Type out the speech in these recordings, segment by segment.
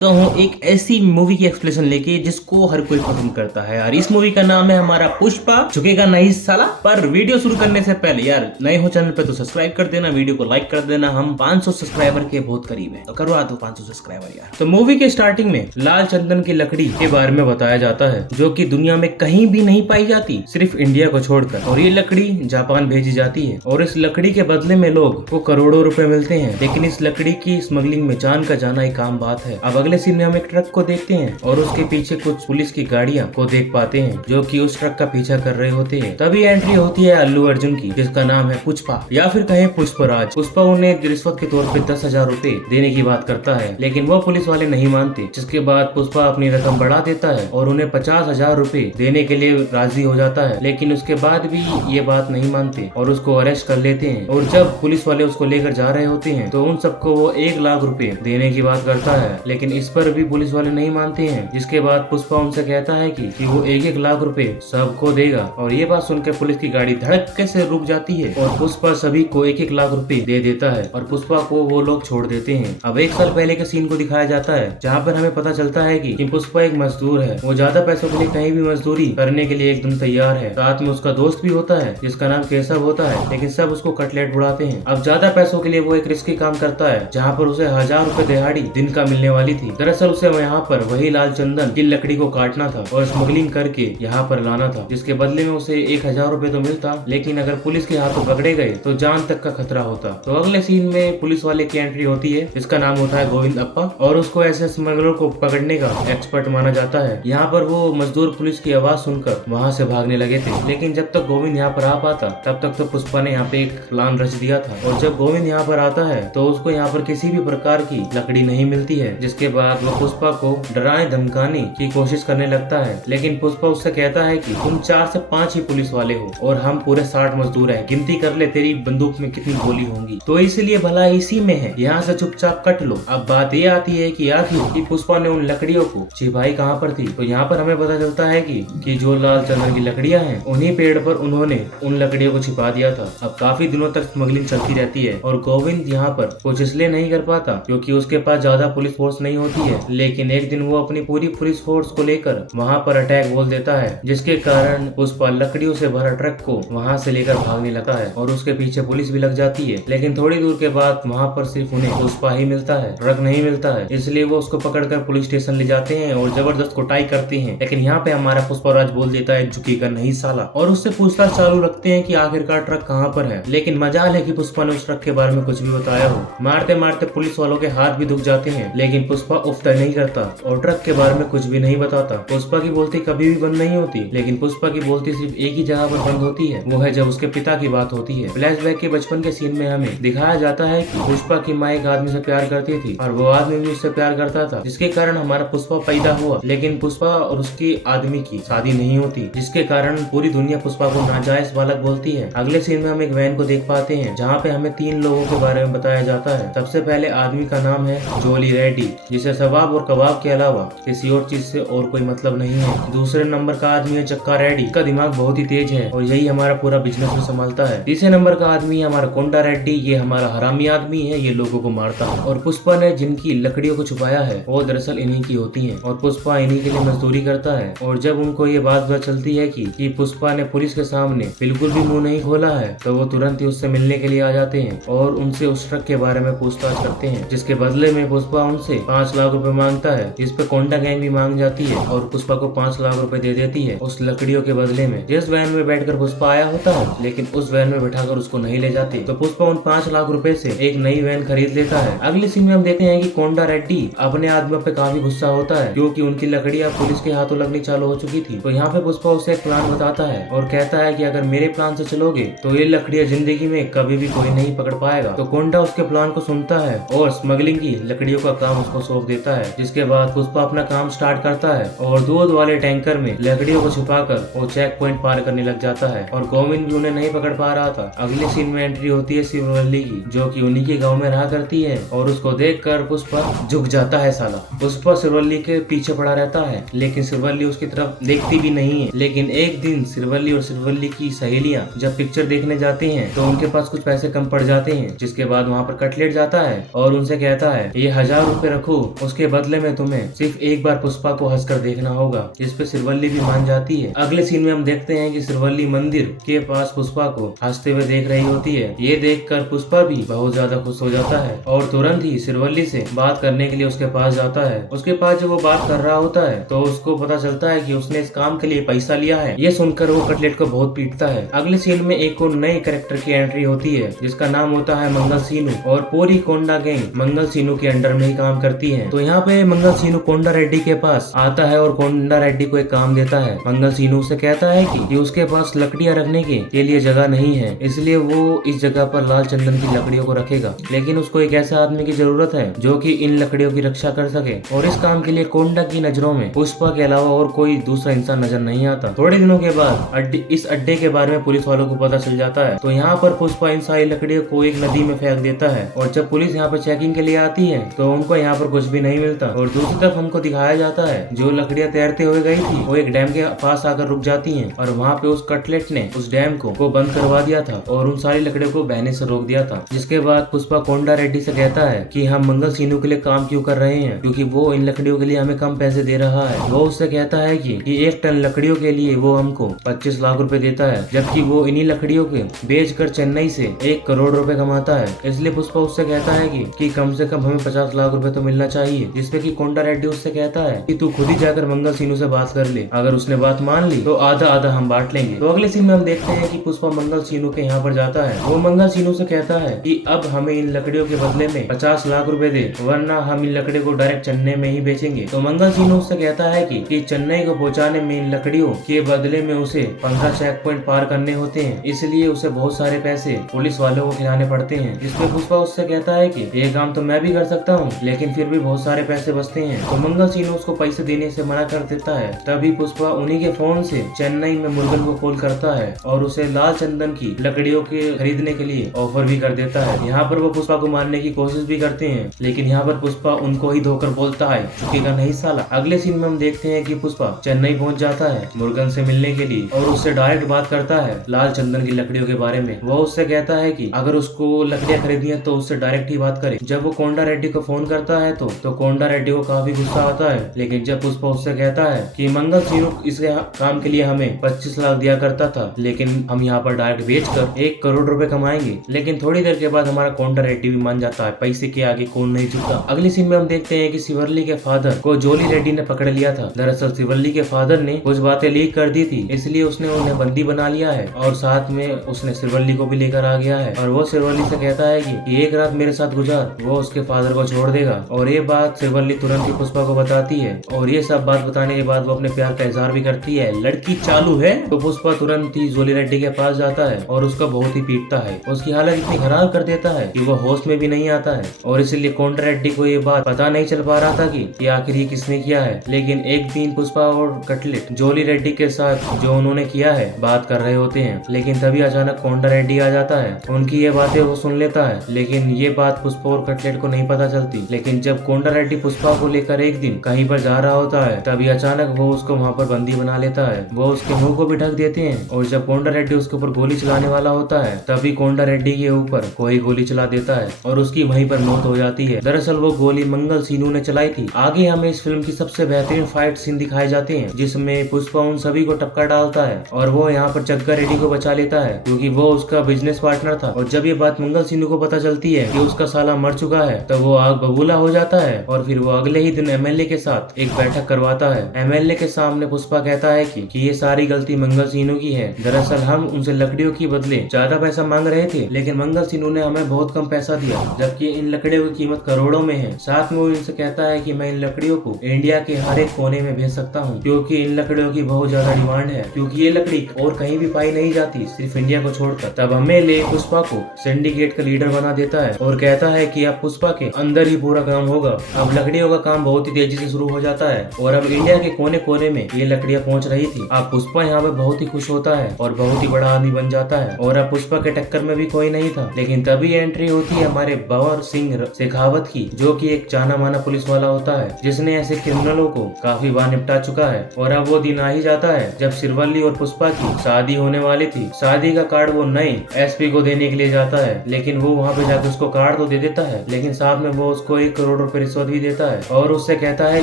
तो हूँ एक ऐसी मूवी की एक्सप्लेनेशन लेके जिसको हर कोई पसंद करता है यार। इस मूवी का नाम है हमारा पुष्पा, झुकेगा नहीं साला। पर वीडियो शुरू करने से पहले यार, नए हो चैनल पे तो सब्सक्राइब कर देना, वीडियो को लाइक कर देना। हम 500 सब्सक्राइबर के बहुत करीब है, तो करवा दो 500 सब्सक्राइबर यार। तो मूवी के स्टार्टिंग में लाल चंदन की लकड़ी के बारे में बताया जाता है, जो की दुनिया में कहीं भी नहीं पाई जाती, सिर्फ इंडिया को छोड़कर। और ये लकड़ी जापान भेजी जाती है और इस लकड़ी के बदले में लोग को करोड़ों रुपए मिलते हैं। लेकिन इस लकड़ी की स्मगलिंग में जान का जाना एक आम बात है। अब अगले सीन में हम एक ट्रक को देखते हैं और उसके पीछे कुछ पुलिस की गाड़ियां को देख पाते हैं, जो कि उस ट्रक का पीछा कर रहे होते हैं। तभी एंट्री होती है अल्लू अर्जुन की, जिसका नाम है पुष्पा या फिर कहें पुष्पराज। पुष्पा उन्हें रिश्वत के तौर पे 10,000 रूपए देने की बात करता है, लेकिन वो पुलिस वाले नहीं मानते। जिसके बाद पुष्पा अपनी रकम बढ़ा देता है और उन्हें 50,000 रूपए देने के लिए राजी हो जाता है। लेकिन उसके बाद भी ये बात नहीं मानते और उसको अरेस्ट कर लेते हैं। और जब पुलिस वाले उसको लेकर जा रहे होते हैं तो उन सबको वो 1 लाख रूपए देने की बात करता है, लेकिन इस पर भी पुलिस वाले नहीं मानते हैं। जिसके बाद पुष्पा उनसे कहता है कि वो 1-1 लाख रुपए सबको देगा। और ये बात सुनकर पुलिस की गाड़ी धड़के से रुक जाती है और पुष्पा सभी को 1-1 लाख रुपए दे देता है और पुष्पा को वो लोग छोड़ देते हैं। अब 1 साल पहले के सीन को दिखाया जाता है, जहाँ पर हमें पता चलता है कि पुष्पा एक मजदूर है। वो ज्यादा पैसों के लिए कहीं भी मजदूरी करने के लिए एकदम तैयार है। साथ में उसका दोस्त भी होता है जिसका नाम केशव होता है, लेकिन सब उसको कटलेट उड़ाते हैं। अब ज्यादा पैसों के लिए वो एक रिस्की काम करता है, जहाँ पर उसे 1000 रुपए दिहाड़ी दिन का मिलने वाली थी। दरअसल उसे यहाँ पर वही लाल चंदन की लकड़ी को काटना था और स्मगलिंग करके यहाँ पर लाना था, जिसके बदले में उसे 1000 रुपए तो मिलता, लेकिन अगर पुलिस के हाथों पकड़े गए तो जान तक का खतरा होता। तो अगले सीन में पुलिस वाले की एंट्री होती है, जिसका नाम होता है गोविंद अप्पा, और उसको ऐसे स्मगलर को पकड़ने का एक्सपर्ट माना जाता है। यहाँ पर वो मजदूर पुलिस की आवाज सुनकर वहाँ से भागने लगे थे, लेकिन जब तक गोविंद यहाँ पर आ पाता तब तक तो पुष्पा ने यहाँ पे एक प्लान रच दिया था। और जब गोविंद यहाँ पर आता है तो उसको यहाँ पर किसी भी प्रकार की लकड़ी नहीं मिलती है। जिसके बाद वो पुष्पा को डराने धमकाने की कोशिश करने लगता है, लेकिन पुष्पा उससे कहता है कि तुम 4 से 5 ही पुलिस वाले हो और हम पूरे 60 मजदूर हैं, गिनती कर ले तेरी बंदूक में कितनी गोली होंगी, तो इसलिए भला इसी में है, यहाँ से चुपचाप कट लो। अब बात ये आती है कि आखिर कि पुष्पा ने उन लकड़ियों को छिपाई कहाँ पर थी। तो यहाँ पर हमें पता चलता है कि जो लाल चंदन की लकड़ियाँ हैं उन्हीं पेड़ पर उन्होंने उन लकड़ियों को छिपा दिया था। अब काफी दिनों तक स्मगलिंग चलती रहती है और गोविंद यहाँ पर कुछ इसलिए नहीं कर पाता क्योंकि उसके पास ज्यादा पुलिस फोर्स नहीं होती है। लेकिन एक दिन वो अपनी पूरी पुलिस फोर्स को लेकर वहाँ पर अटैक बोल देता है, जिसके कारण पुष्पा लकड़ियों से भरा ट्रक को वहाँ से लेकर भागने लगता है और उसके पीछे पुलिस भी लग जाती है। लेकिन थोड़ी दूर के बाद वहाँ पर सिर्फ उन्हें पुष्पा ही मिलता है, ट्रक नहीं मिलता है। इसलिए वो उसको पकड़कर पुलिस स्टेशन ले जाते हैं और जबरदस्त कुटाई करते हैं। लेकिन यहाँ पे हमारा पुष्पराज बोल देता है झुकेगा नहीं साला, और उससे पूछताछ चालू रखते हैं कि आखिरकार ट्रक कहाँ पर है। लेकिन मजाल है कि पुष्पा ने उस ट्रक के बारे में कुछ भी बताया हो। मारते मारते पुलिस वालों के हाथ भी दुख जाते हैं, लेकिन पुष्पा उफ्ता नहीं करता और ट्रक के बारे में कुछ भी नहीं बताता। पुष्पा की बोलती कभी भी बंद नहीं होती, लेकिन पुष्पा की बोलती सिर्फ एक ही जगह पर बंद होती है, वो है जब उसके पिता की बात होती है। फ्लैशबैक के बचपन के सीन में हमें दिखाया जाता है कि पुष्पा की माँ एक आदमी से प्यार करती थी और वो आदमी भी उससे प्यार करता था, जिसके कारण हमारा पुष्पा पैदा हुआ। लेकिन पुष्पा और उसकी आदमी की शादी नहीं होती, जिसके कारण पूरी दुनिया पुष्पा को नाजायज बालक बोलती है। अगले सीन में हम एक वैन को देख पाते हैं, जहाँ पे हमें 3 लोगों के बारे में बताया जाता है। सबसे पहले आदमी का नाम है जोली रेड्डी, जिसे सबाब और कबाब के अलावा किसी और चीज से और कोई मतलब नहीं है। दूसरे नंबर का आदमी है चक्का रेड्डी, इसका दिमाग बहुत ही तेज है और यही हमारा पूरा बिजनेस में संभालता है। तीसरे नंबर का आदमी है हमारा कोंडा रेड्डी, ये हमारा हरामी आदमी है, ये लोगों को मारता है। और पुष्पा ने जिनकी लकड़ियों को छुपाया है वो दरअसल इन्हीं की होती है और पुष्पा इन्हीं के लिए मजदूरी करता है। और जब उनको ये बात पता चलती है कि पुष्पा ने पुलिस के सामने बिल्कुल भी मुंह नहीं खोला है, तो वो तुरंत ही उससे मिलने के लिए आ जाते हैं और उनसे उस ट्रक के बारे में पूछताछ करते हैं, जिसके बदले में पुष्पा उनसे 5 लाख रुपए मांगता है, जिस पे कोंडा गैंग भी मांग जाती है और पुष्पा को 5 लाख रुपए दे देती है उस लकड़ियों के बदले में। जिस वैन में बैठकर पुष्पा आया होता है, लेकिन उस वैन में बैठाकर उसको नहीं ले जाते, तो पुष्पा उन 5 लाख रुपए से एक नई वैन खरीद लेता है। अगले सीन में हम देखते हैं कि कोंडा रेड्डी अपने आदमियों पे काफी गुस्सा होता है क्योंकि उनकी लकड़ियां पुलिस के हाथों लगनी चालू हो चुकी थी। तो यहाँ पे पुष्पा उसे एक प्लान बताता है और कहता है कि अगर मेरे प्लान से चलोगे तो ये लकड़ियां जिंदगी में कभी भी कोई नहीं पकड़ पाएगा। तो कोंडा उसके प्लान को सुनता है और स्मगलिंग की लकड़ियों का काम उसको सौंप देता है। जिसके बाद पुष्पा अपना काम स्टार्ट करता है और दूध वाले टैंकर में लकड़ियों को छुपाकर वो चेक पॉइंट पार करने लग जाता है और गोविंद भी उन्हें नहीं पकड़ पा रहा था। अगले सीन में एंट्री होती है शिवरल्ली की, जो कि उन्हीं के गाँव में रहा करती है और उसको देखकर पुष्पा झुक जाता है साला। पुष्पा शिवरल्ली के पीछे पड़ा रहता है, लेकिन शिवरल्ली उसकी तरफ देखती भी नहीं है। लेकिन एक दिन शिवरल्ली और शिवरल्ली की सहेलियां जब पिक्चर देखने जाते हैं तो उनके पास कुछ पैसे कम पड़ जाते हैं। जिसके बाद वहाँ पर कटलेट जाता है और उनसे कहता है ये 1000 रुपए रखो, उसके बदले में तुम्हें सिर्फ एक बार पुष्पा को हंसकर देखना होगा। जिस पे श्रीवल्ली भी मान जाती है। अगले सीन में हम देखते हैं कि श्रीवल्ली मंदिर के पास पुष्पा को हंसते हुए देख रही होती है। ये देखकर पुष्पा भी बहुत ज्यादा खुश हो जाता है और तुरंत ही श्रीवल्ली से बात करने के लिए उसके पास जाता है। उसके पास जब वो बात कर रहा होता है तो उसको पता चलता है कि उसने इस काम के लिए पैसा लिया है। ये सुनकर वो कटलेट को बहुत पीटता है। अगले सीन में एक और नए कैरेक्टर की एंट्री होती है जिसका नाम होता है मंगल सीनू और पूरी कोंडा गैंग मंगल सीनू के अंडर में ही काम करती है। तो यहाँ पे मंगल सीनू कोंडा रेड्डी के पास आता है और कोंडा रेड्डी को एक काम देता है। मंगल सीनू से कहता है कि उसके पास लकड़ियाँ रखने के लिए जगह नहीं है, इसलिए वो इस जगह पर लाल चंदन की लकड़ियों को रखेगा। लेकिन उसको एक ऐसा आदमी की जरूरत है जो कि इन लकड़ियों की रक्षा कर सके और इस काम के लिए कोंडा की नजरों में पुष्पा के अलावा और कोई दूसरा इंसान नजर नहीं आता। थोड़े दिनों के बाद इस अड्डे के बारे में पुलिस वालों को पता चल जाता है। तो यहाँ पर पुष्पा इन सारी लकड़ियों को एक नदी में फेंक देता है और जब पुलिस यहाँ पर चेकिंग के लिए आती है तो उनको यहाँ पर कुछ भी नहीं मिलता। और दूसरी तरफ हमको दिखाया जाता है जो लकड़ियाँ तैरते हुए गई थी वो एक डैम के पास आकर रुक जाती हैं और वहाँ पे उस कटलेट ने उस डैम को बंद करवा दिया था और उन सारी लकड़ियों को बहने से रोक दिया था। जिसके बाद पुष्पा कोंडा रेड्डी से कहता है कि हम मंगल सीनू के लिए काम क्यों कर रहे हैं, क्योंकि वो इन लकड़ियों के लिए हमें कम पैसे दे रहा है। वो उससे कहता है कि 1 टन लकड़ियों के लिए वो हमको 25 लाख रुपए देता है, जबकि वो इन्हीं लकड़ियों के बेचकर चेन्नई से 1 करोड़ रुपए कमाता है। इसलिए पुष्पा उससे कहता है कि कम से कम हमें 50 लाख रुपए तो मिलना चाहिए। जिसपे कि कोंडा रेड्डी उससे कहता है कि तू खुद ही जाकर मंगल सीनू से बात कर ले, अगर उसने बात मान ली तो आधा आधा हम बांट लेंगे। तो अगले सीन में हम देखते हैं कि पुष्पा मंगल सीनू के यहाँ पर जाता है। वो मंगल सीनू से कहता है कि अब हमें इन लकड़ियों के बदले में 50 लाख रुपए दे, वरना हम इन लकड़ियों को डायरेक्ट चेन्नई में ही बेचेंगे। तो मंगल सीनू उससे कहता है कि चेन्नई को पहुंचाने में इन लकड़ियों के बदले में उसे 15 चेक पॉइंट पार करने होते हैं, इसलिए उसे बहुत सारे पैसे पुलिस वालों को खिलाने पड़ते हैं। जिसपे पुष्पा उससे कहता है कि ये काम तो मैं भी कर सकता हूँ, लेकिन फिर भी बहुत सारे पैसे बचते हैं। तो मंगल सीनू उसको पैसे देने से मना कर देता है। तभी पुष्पा उन्हीं के फोन से चेन्नई में मुर्गन को कॉल करता है और उसे लाल चंदन की लकड़ियों के खरीदने के लिए ऑफर भी कर देता है। यहाँ पर वो पुष्पा को मारने की कोशिश भी करते हैं, लेकिन यहाँ पर पुष्पा उनको ही धोकर बोलता है झुकेगा नहीं साला। अगले सीन में हम देखते हैं कि पुष्पा चेन्नई पहुंच जाता है मुर्गन से मिलने के लिए और उससे डायरेक्ट बात करता है लाल चंदन की लकड़ियों के बारे में। वो उससे कहता है कि अगर उसको लकड़ियां खरीदनी है तो उससे डायरेक्ट ही बात करे। जब वो कोंडा रेड्डी को फोन करता है तो कोंडा रेड्डी को काफी गुस्सा आता है, लेकिन जब पुष्पा उससे कहता है कि मंगल सीनू इस काम के लिए हमें 25 लाख दिया करता था, लेकिन हम यहाँ पर डायरेक्ट बेचकर 1 करोड़ रुपए कमाएंगे। लेकिन थोड़ी देर के बाद हमारा कोंडा रेड्डी भी मान जाता है, पैसे के आगे कौन नहीं झुकता। अगले सीन में हम देखते हैं कि शिवल्ली के फादर को जोली रेड्डी ने पकड़ लिया था। दरअसल शिवल्ली के फादर ने कुछ बातें लीक कर दी थी, इसलिए उसने उन्हें बंदी बना लिया है और साथ में उसने शिवल्ली को भी लेकर आ गया है। और वो शिवल्ली से कहता है कि एक रात मेरे साथ गुजार, वो उसके फादर को छोड़ देगा। और ये बात शिवल्ली तुरंत ही पुष्पा को बताती है और ये सब बात बताने के बाद वो अपने प्यार का इजहार भी करती है। लड़की चालू है। तो पुष्पा तुरंत ही जोली रेड्डी के पास जाता है और उसका बहुत ही पीटता है। उसकी हालत इतनी खराब कर देता है कि वो होश में भी नहीं आता है और इसलिए कोंडा रेड्डी को ये बात पता नहीं चल पा रहा था कि आखिर ये किसने किया है। लेकिन एक दिन पुष्पा और कटलेट जोली रेड्डी के साथ जो उन्होंने किया है बात कर रहे होते हैं, लेकिन तभी अचानक कोंडा रेड्डी आ जाता है। उनकी ये बातें वो सुन लेता है, लेकिन ये बात पुष्पा और कटलेट को नहीं पता चलती। लेकिन जब कोंडा रेड्डी पुष्पा को लेकर एक दिन कहीं पर जा रहा होता है तभी अचानक वो उसको वहाँ पर बंदी बना लेता है। वो उसके मुंह को भी ढक देते हैं और जब कोंडा रेड्डी उसके ऊपर गोली चलाने वाला होता है तभी कोंडा रेड्डी के ऊपर कोई गोली चला देता है और उसकी वहीं पर मौत हो जाती है। दरअसल वो गोली मंगल सीनू ने चलाई थी। आगे हमें इस फिल्म की सबसे बेहतरीन फाइट सीन दिखाए जाते हैं जिसमें पुष्पा उन सभी को टक्कर डालता है और वो यहाँ पर जग्गा रेड्डी को बचा लेता है क्योंकि वो उसका बिजनेस पार्टनर था। और जब ये बात मंगल सीनू को पता चलती है कि उसका साला मर चुका है तो वो आग बबूला हो जाता है और फिर वो अगले ही दिन एमएलए के साथ एक बैठक करवाता है। एमएलए के सामने पुष्पा कहता है कि ये सारी गलती मंगल सीनू की है। दरअसल हम उनसे लकड़ियों की बदले ज्यादा पैसा मांग रहे थे, लेकिन मंगल सीनू ने हमें बहुत कम पैसा दिया, जबकि इन लकड़ियों की कीमत करोड़ों में है। साथ में वो इनसे कहता है कि मैं इन लकड़ियों को इंडिया के हर एक कोने में भेज सकता हूँ क्योंकि इन लकड़ियों की बहुत ज्यादा डिमांड है, क्योंकि ये लकड़ी और कहीं भी पाई नहीं जाती, सिर्फ इंडिया को छोड़कर। तब हमें ले पुष्पा को सिंडिकेट का लीडर बना देता है और कहता है कि अब पुष्पा के अंदर ही पूरा काम होगा। अब लकड़ियों का काम बहुत ही तेजी से शुरू हो जाता है और अब इंडिया के कोने कोने में ये लकड़ियाँ पहुँच रही थी। अब पुष्पा यहाँ पे बहुत ही खुश होता है और बहुत ही बड़ा आदमी बन जाता है और अब पुष्पा के टक्कर में भी कोई नहीं था। लेकिन तभी एंट्री होती है हमारे बवर सिंह शेखावत की, जो कि एक जाना माना पुलिस वाला होता है जिसने ऐसे क्रिमिनलों को काफी बार निपटा चुका है। और अब वो दिन आ ही जाता है जब शिवल्ली और पुष्पा की शादी होने वाली थी। शादी का कार्ड वो नए एसपी को देने के लिए जाता है, लेकिन वो वहाँ पे जाकर उसको कार्ड तो दे देता है, लेकिन साथ में वो उसको 1 करोड़ रुपए रिश्वत भी देता है और उससे कहता है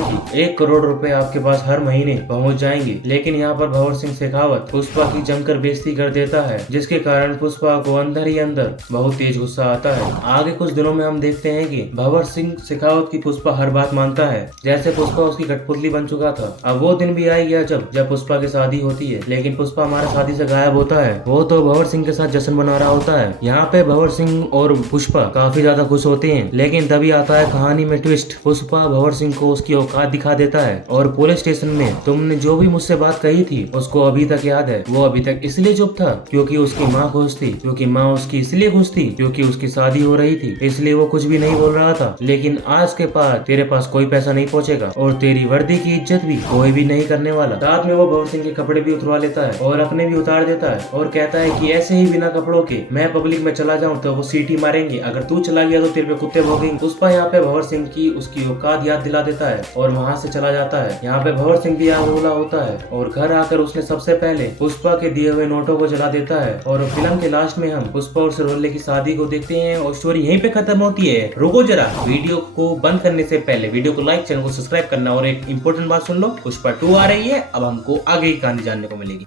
कि 1 करोड़ रुपए आपके पास हर महीने पहुंच जाएंगे। लेकिन यहाँ पर भंवर सिंह शेखावत पुष्पा की जमकर बेइज्जती कर देता है, जिसके कारण पुष्पा को अंदर ही अंदर बहुत तेज गुस्सा आता है। आगे कुछ दिनों में हम देखते हैं कि भंवर सिंह शेखावत की पुष्पा हर बात मानता है, जैसे पुष्पा उसकी कठपुतली बन चुका था। अब वो दिन भी आ गया जब पुष्पा की शादी होती है, लेकिन पुष्पा हमारा शादी से गायब होता है। वो तो भंवर सिंह के साथ जश्न मना रहा होता है। यहाँ पे भंवर सिंह और पुष्पा काफी ज्यादा खुश होते हैं, लेकिन तभी आता है कहानी में ट्विस्ट। पुष्पा भंवर सिंह को उसकी औकात दिखा देता है और पुलिस स्टेशन में तुमने जो भी मुझसे बात कही थी उसको अभी तक याद है। वो अभी तक इसलिए चुप था क्योंकि उसकी माँ खुश थी, क्योंकि माँ उसकी इसलिए खुश थी क्योंकि उसकी शादी हो रही थी, इसलिए वो कुछ भी नहीं बोल रहा था। लेकिन आज के बाद तेरे पास कोई पैसा नहीं पहुँचेगा और तेरी वर्दी की इज्जत भी कोई भी नहीं करने वाला। साथ में वो भंवर सिंह के कपड़े भी उतरवा लेता है और अपने भी उतार देता है और कहता है कि ऐसे ही बिना कपड़ों के मैं पब्लिक में चला जाऊं तो वो सीटी मारेंगे, अगर तू चला गया तो तेरे पे कुत्ते भौंकेंगे। पुष्पा यहाँ पे भंवर सिंह की उसकी औकात याद दिला देता है और वहाँ से चला जाता है। यहाँ पे भंवर सिंह भी आगबूला होता है और घर आकर उसने सबसे पहले पुष्पा के दिए हुए नोटों को जला देता है। और फिल्म के लास्ट में हम पुष्पा और सिरोले की शादी को देखते हैं और स्टोरी यहीं पे खत्म होती है। रुको जरा, वीडियो को बंद करने से पहले वीडियो को लाइक, चैनल को सब्सक्राइब करना और एक इम्पोर्टेंट बात सुन लो, पुष्पा 2 आ रही है। अब हमको आगे की कहानी जानने को मिलेगी।